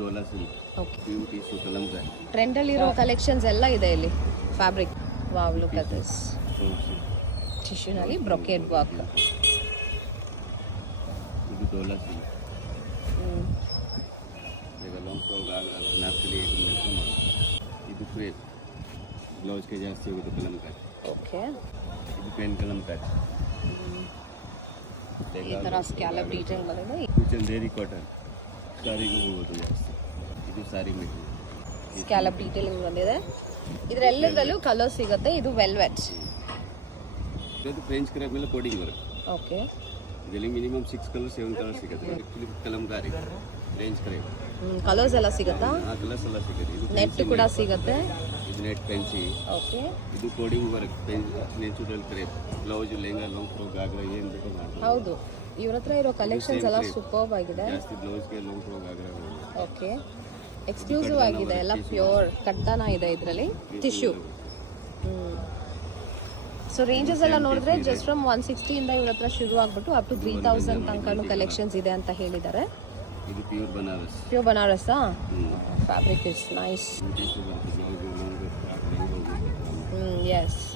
Dhola silk okay. Pure tissue Kalamkari ಟ್ರೆಂಡಲ್ಲಿರೋ collections ಎಲ್ಲ ಇದೆ ಇಲ್ಲಿ. Fabric wow, look at this. ಟಿಶ್ಯೂನಲ್ಲಿ ಬ್ರೊಕೇಡ್ ವರ್ಕ್. ಇದು ಡೋಲಾ ಸಿಲ್ಕ್ ಈಗ ಲಾಂಗ್ ಫ್ರಾಕ್ ನರ್ಸರಿ ಇದು ಕ್ರೇಪ್ ಬ್ಲೌಸ್ಗೆ ಜಾಸ್ತಿ ಹೋಗುತ್ತೆ ಕಲಂಕಾರಿ. ಓಕೆ. ಇದು ಪೆನ್ ಕಲಂಕಾರಿ. ಈ ಥರ ಸ್ಕ್ಯಾಲಪ್ ಡೀಟೇಲ್ ಬಂದಿದೆ. ಇದು ಚಂದೇರಿ ಕಾಟನ್ ಸಾರಿಗೂ ಹೋಗೋದು ಜಾಸ್ತಿ. ಇದು ಸಾರಿ ಮೆಟೀರಿಯಲ್ ಸ್ಕ್ಯಾಲಪ್ ಡೀಟೇಲಿಂಗ್ ಬಂದಿದೆ. ಇದರೆಲ್ಲದರಲ್ಲೂ ಕಲರ್ ಸಿಗುತ್ತೆ. ಇದು ವೆಲ್ವೆಟ್. ಇದು ಫ್ರೆಂಚ್ ಕ್ರೇಪ್ ಮೇಲೆ ಕೋಡಿಂಗ್ ಬರುತ್ತೆ. ಓಕೆ. ಇದರಲ್ಲಿ ಮಿನಿಮಮ್ 6 ಕಲರ್ 7 ಕಲರ್ ಸಿಗುತ್ತೆ. Actually Kalamkari French crepe colours ಎಲ್ಲ ಸಿಗುತ್ತಾ? ಆ ಕಲರ್ಸ್ ಎಲ್ಲ ಸಿಗುತ್ತೆ. ಇದು ನೆಟ್ ಕೂಡ ಸಿಗುತ್ತೆ. ಇದು ನೆಟ್ ಪೆನ್ಸಿ. ಓಕೆ. ಇದು coding work natural crepe blouse lehenga long frock ghagra ಏನು ಬೇಕೋ ಮಾಡ್ಬೋದು. ಹೌದು, ಇವ್ರ ಹತ್ರ ಇರೋ ಕಲೆಕ್ಷನ್ಸ್ ಎಲ್ಲ ಸೂಪರ್ಬ್ ಆಗಿದೆ. ಜಾಸ್ತಿ ಬ್ಲೌಸ್ಗೆ long frock ghagra. Okay. Exclusive ಆಗಿದೆ, ಎಲ್ಲ ಪ್ಯೂರ್ ಕಡ್ದಾನ ಇದೆ ಇದರಲ್ಲಿ. ಟಿಶ್ಯೂ. ಸೊ ರೇಂಜಸ್ ಎಲ್ಲ ನೋಡಿದ್ರೆ ಜಸ್ಟ್ ಫ್ರಮ್ 160 ಇಂದ ಇವ್ರ ಹತ್ರ ಶುರು ಆಗ್ಬಿಟ್ಟು ಅಪ್ ಟು 3000 ತನಕನೂ ಕಲೆಕ್ಷನ್ಸ್ ಇದೆ ಅಂತ ಹೇಳಿದ್ದಾರೆ. ಇದು ಪ್ಯೂರ್ ಬನಾರಸ್. ಪ್ಯೂರ್ ಬನಾರಸ್ಸಾ? Fabric is nice. ಟಿಶ್ಯೂ ಬರುತ್ತೆ ಬ್ಲೌಸ್ ಲಾಂಗ್ ಫ್ರಾಕ್ ಎಸ್.